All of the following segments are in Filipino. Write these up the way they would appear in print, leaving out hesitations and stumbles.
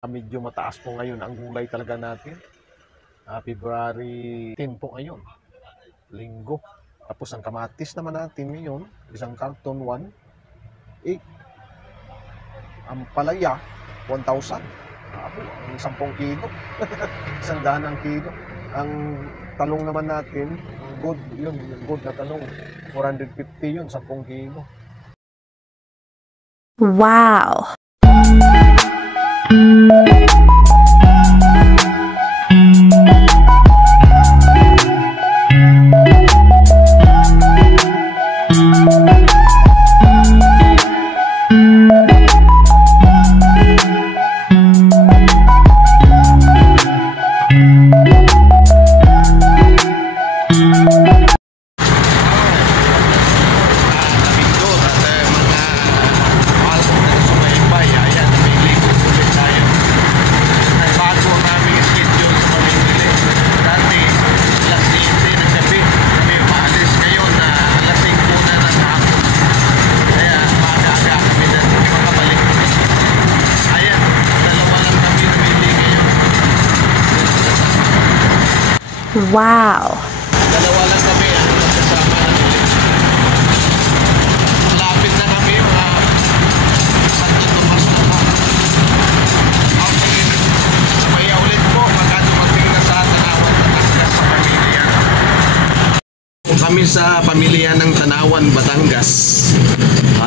Medyo mataas po ngayon ang gulay talaga natin. February 10 po ngayon, linggo. Tapos ang kamatis naman natin ngayon, isang karton 1.8. Ang palaya, 1,000. Ang 10 kilo. 100 ang kilo. Ang talong naman natin, good na talong. 450 yun, 10 kilo. Wow! Wow! Dalawa lang kami ang magkasama na ulit. Lapit na kami, Santo Tomas na po. Okay, sabaya ulit po pagka dumating na sa Tanawan, Batangas sa pamilya. Kami sa pamilya ng Tanawan, Batangas.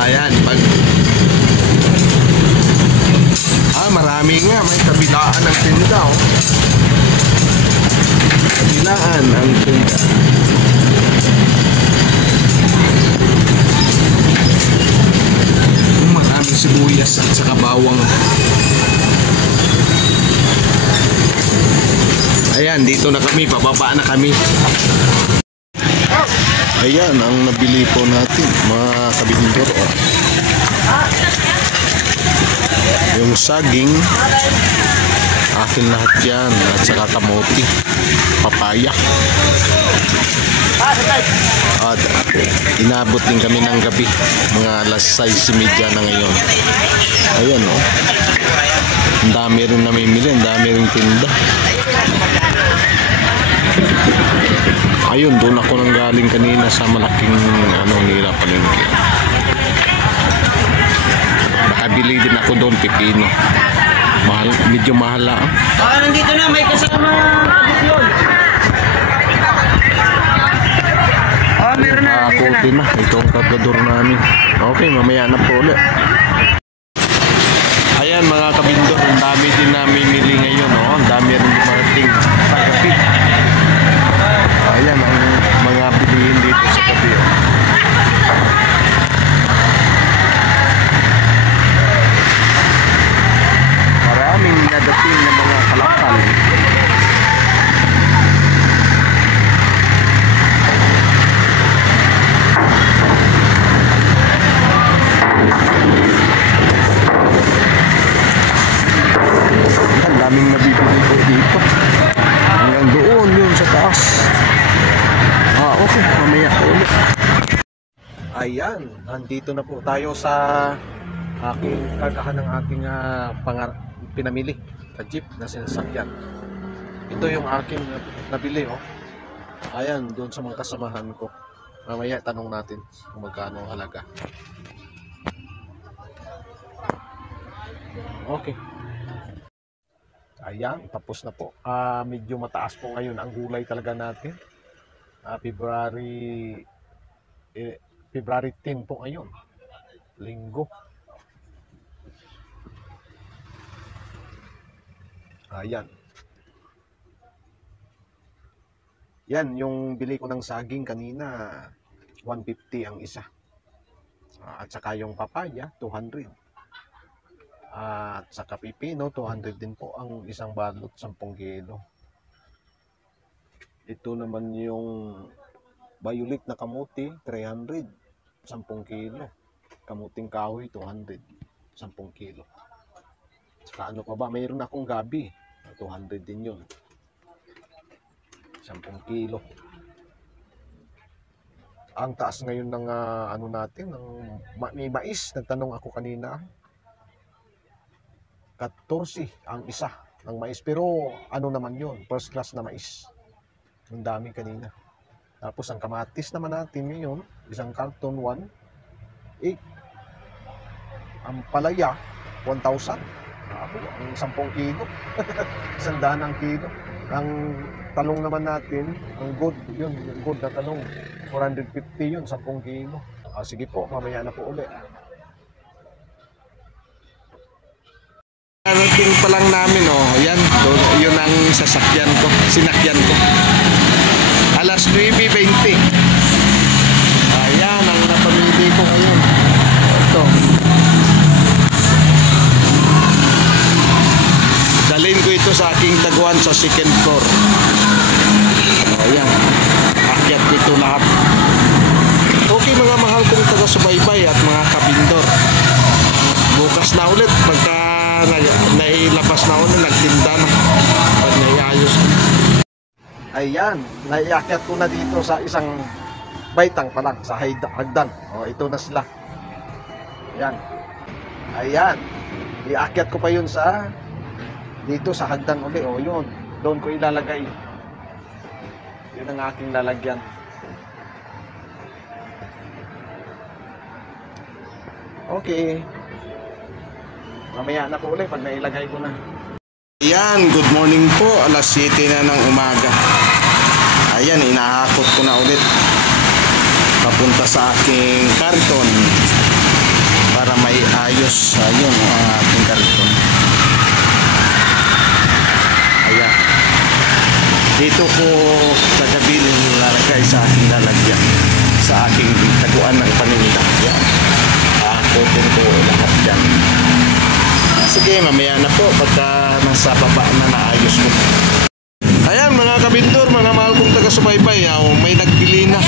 Ayan, marami nga, may kabilaan ng tinda, oh. Kabilaan ang tinda. Maraming sibuyas at saka bawang. Ayan, dito na kami, pababa na kami. Ayan ang nabili po natin, mga kabindor, oh. Yung saging, akin lahat yan, at saka kamote, papaya. At inabot din kami ng gabi, mga alas 6:30 na ngayon. Ayan, oh. Ang dami rin namimili, ang dami rin tinda. Ayun, doon ako nang galing kanina sa malaking nila palengke. Nakabili din ako doon, pipino. Mahal, medyo mahal lang. Nandito na, may kasama kabisyon. Meron na, nandito na. Na. Ito ang kargador namin. Okay, mamaya na po ulit. Ayan mga kabindor, ang dami din namin nili ngayon. Oh. Ang dami rin dumating sa gabi. Ayan ang mga bilihin dito sa gabi. Oh. Maraming nadating na mga kalakal. Ang daming nabibili po dito. Hanggang doon yun sa taas. Okay, mamaya po ulit. Ayan, nandito na po tayo sa aking kagahan ng aking pinamili sa jeep na sinasakyan. Ito yung aking nabili, oh. Ayan, doon sa mga kasamahan ko. Mamaya tanong natin kung magkano ang halaga. Okay. Ayan, tapos na po. Medyo mataas po ngayon ang gulay talaga natin. February 10 po ngayon, linggo. Ayan. Yan, yung bili ko ng saging kanina, 150 ang isa. At saka yung papaya, 200. At saka pipino, 200 din po ang isang balot, 10 kilo. Ito naman yung violet na kamuti, 300, 10 kilo. Kamuting kahoy, 200, 10 kilo. Saka ano pa ba, mayroon akong gabi, 200 din yun. 10 kilo. Ang taas ngayon ng natin, ng may mais. Nagtanong ako kanina. 14 ang isa ng mais. Pero ano naman yun, first class na mais. Ang dami kanina. Tapos ang kamatis naman natin ngayon, isang karton 1.8. Ang palaya, 1,000. Ang 10 kilo. 100 ang kilo. Ang talong naman natin, ang good, yun, yung good na talong, 450 yun, 10 kilo. Sige po, mamaya na po ulit. Narating pa lang namin, yan, yun ang sasakyan ko, sinakyan ko. Alas 9:20. Ayan, ang napamili ko ngayon. Ito. Dalhin ko ito sa aking taguan sa second floor. Ayan, akyat ko ito lahat. Okay mga mahal kong taga-subaybay at mga kabindor. Bukas na ulit pagka nailabas na ulit, nagtinda na. Pag naiayos. Ayan, naiakyat ko na dito sa isang baitang pa lang, sa hagdan. Ito na sila. Ayan. Ayan. Iakyat ko pa yun sa dito sa hagdan uli. Yun. Doon ko ilalagay. Yun ang aking lalagyan. Okay. Mamaya na po ulit pag nailagay ko na. Ayan, good morning po. Alas 7 na ng umaga. Ayan, inahakot ko na ulit papunta sa aking karton para may ayos. Ayun ang aking karton. Ayan. Dito ko sa gabi nilalagay sa aking lalagyan, sa aking taguan ng paninda. Ayan. Ahakotin ko lahat dyan. Sige, mamaya na po pagka nasa baba na naayos ko. Ayan mga kabindor, mga mahal kong taga-subaybay, may nagbili na.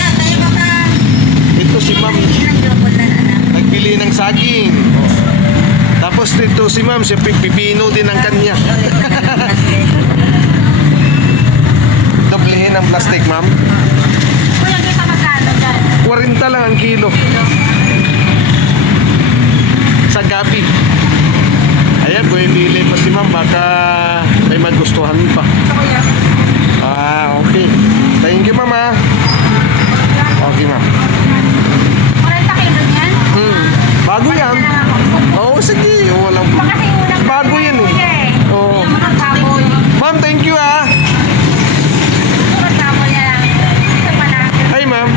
Ito si ma'am, nagbili ng saging. Tapos dito si ma'am, siya pipino din ang kanya. Doblehin ang plastic, ma'am. 40 lang ang kilo. Sa gabi. Ayan, bumibili pa si ma'am, baka may magustuhan pa. Okay. Thank you, mama. Okay, ma'am. 40 kilo niyan? Bago yan. Oo, sige. Walang... Bago yan eh. Oo. Ma'am, thank you ah. Hi, ma'am.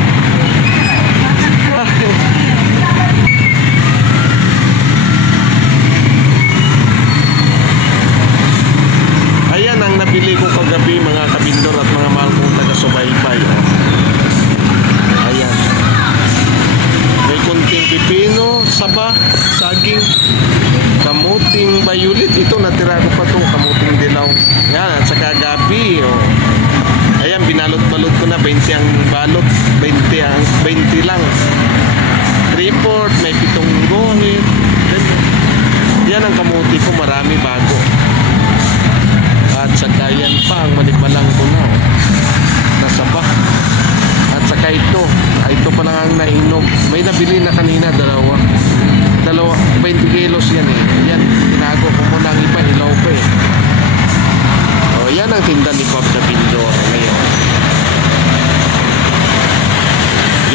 Ayan ang nabili ko kagabi mga kabindor at mga mahal kong taga-subaybay. Ayan. May kunting pipino, saba, saging, kamuting bayulit. Ito natira ko pa ito, kamuting dilaw. Ayan, at saka gabi. Ayan, binalot-balot ko na 20 ang balot. 20 lang. Report, may 7 guhit. Yan ang kamuti ko, marami bago. At saka yan pa, ang malibalang ko na. Nasa ba? At saka ito pa lang ang nainom. May nabili na kanina, dalawa, 20 kilos yan eh. Yan, tinago ko muna ang iba, ilaw pa eh. Yan ang tinda ni Bob Kabindor ngayon.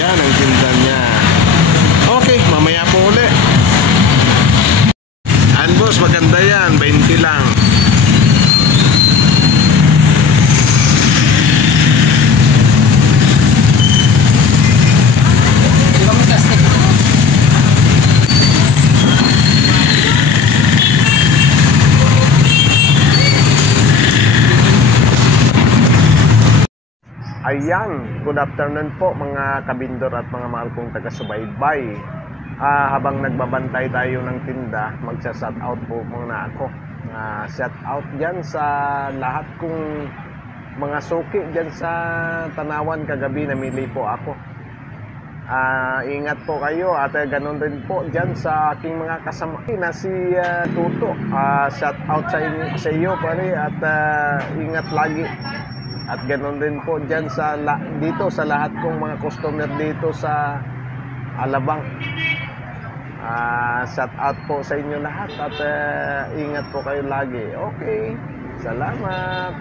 Yan ang tinda niya. Okay, mamaya po ulit. Boss, maganda yan, 20 lang. Ayan, good afternoon po mga kabindor at mga mahal kong taga-subaybay. Habang nagbabantay tayo ng tinda, magsa-shout out po muna ako. Shout out dyan sa lahat kong mga suki dyan sa Tanawan kagabi, namili po ako. Ingat po kayo at ganun din po dyan sa aking mga kasama na si Tuto. Shout out sa iyo pare at ingat lagi. At ganoon din po dyan dito sa lahat kong mga customer dito sa Alabang. Shout out po sa inyo lahat at ingat po kayo lagi. Okay, salamat.